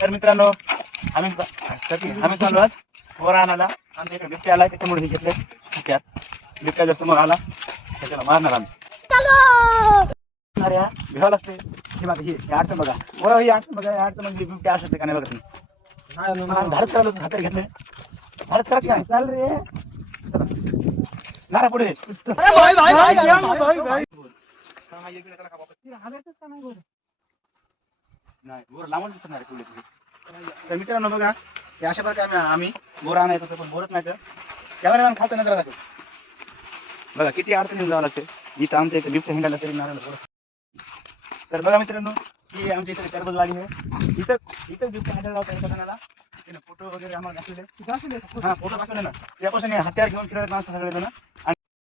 तर मित्रांनो आम्ही चाललो आज बोरा आणायला. आमच्या इकडे बिबट्या आला त्याच्यामुळे हे घेतले. बिबट्या जर समोर आला त्याच्याला मारणार आम्ही. भ्यावं लागते. ही बघा ही अडचण बघा. बोरा ही अडचण बघा. अडचण म्हणजे बिबट्या असते का नाही बघा तुम्ही. आम्ही धाडच करायला हातात घेतले. धाडच करायची काय चाल रे. नारा पुढे लावून दिसणार. तर मित्रांनो बघा अशा प्रकारे आम्ही बोरा आणायचो पण बोरत नाही. तर कॅमेरामॅन खालचा नजर दाखव. बघा किती अडचणी जावं लागते. इथं आमच्या इथे बिबट्या हिंडायला तरी नारळ. तर बघा मित्रांनो ही आमच्या इथे टरबूजवाडी आहे. इथं बिबट्या हिंडायला लावता. फोटो वगैरे आम्हाला दाखवले. हा फोटो दाखवले ना. त्यापासून हत्यार घेऊन फिरत माणसं सगळे जण.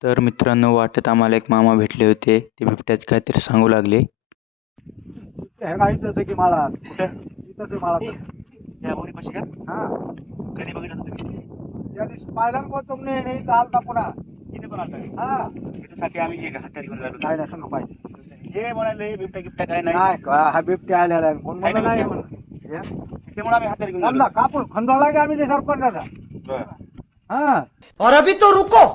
तर मित्रांनो वाटत आम्हाला एक मामा भेटले होते. ते बिबट्याचे काहीतरी सांगू लागले. की मला कुठं मला त्या बोरीपाशी का कधी बघितलं तुम्ही? त्या दिवशी पाहिला पण तुम्ही नाही चालता पुन्हा इथे पण आता त्याच्यासाठी आम्ही एक हत्यार घेऊन जातो. काय नाही पाहिजे हे म्हणाले बिबट्या गिफ्ट्या काय नाही. हा बिबट्या आलेला आहे कोण नाही त्यामुळे आम्ही हत्यार घेऊन जातो. कापून खंडोळला की आम्ही ते सरपंच. और अभी तो रुको,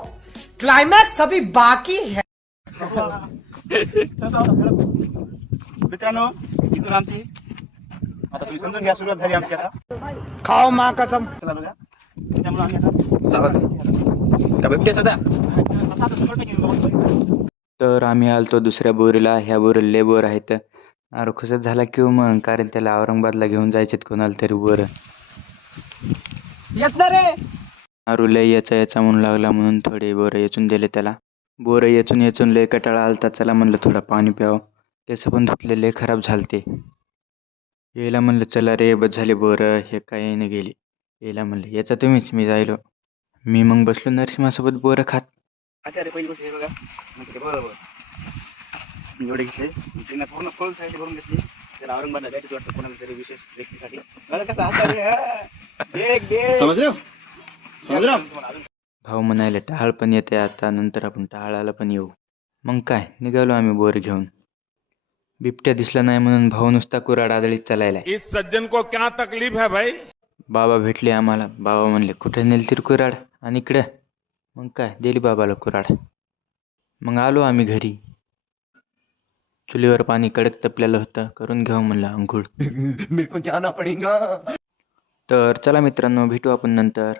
क्लाइमैक्स अभी बाकी है. मित्रांनो इथून आमची आता तुम्ही समजून घ्या सुरुवात झाली आमची. आता खाओ माँ कसम. चला बघा त्याच्यामुळे आम्ही तर आम्ही आलतो दुसऱ्या बोरीला. ह्या बोरीला लय बोर आहेत. अरे खुशच झाला किंवा मग कारण त्याला औरंगाबादला घेऊन जायचेत कोणाला तरी बोर. येत ना रे. अरू लय याचा म्हणू लागला म्हणून थोडे बोरं येचून दिले त्याला. बोरं येचून लय कटाळा आलता. चला म्हणलं थोडं पाणी प्यावं. केस पण धुतले लय खराब झालते. यायला म्हणलं चला रे बस झाले बोरं. हे काय न गेली. यायला म्हणलं याचा तुम्हीच मी जायलो. मी मग बसलो नरसिंहासोबत बोरं खात. अरे पहिली गोष्ट हे बघा बरोबर एवढे घेतले त्यांना पूर्ण फुल साईड भरून घेतली. त्याला औरंगाबादला जायचं वाटतं कोणाला तरी विशेष व्यक्तीसाठी. भाऊ म्हणायला टहाळ पण येते आता. नंतर आपण टहाळाला पण येऊ. मग काय निघालो आम्ही बोर घेऊन. बिबट्या दिसला नाही म्हणून भाऊ नुसता कुऱ्हाड आदळीत चालायला. इस सज्जन को क्या तकलीफ है भाई. बाबा भेटले आम्हाला. बाबा म्हणले कुठे नेल तिर कुऱ्हाड आणि इकडं. मग काय दिली बाबाला कुऱ्हाड. मग आलो आम्ही घरी. चुलीवर पाणी कडक तपलेलं होतं. करून घेऊ म्हणलं अंघोळ. तर चला मित्रांनो भेटू आपण नंतर.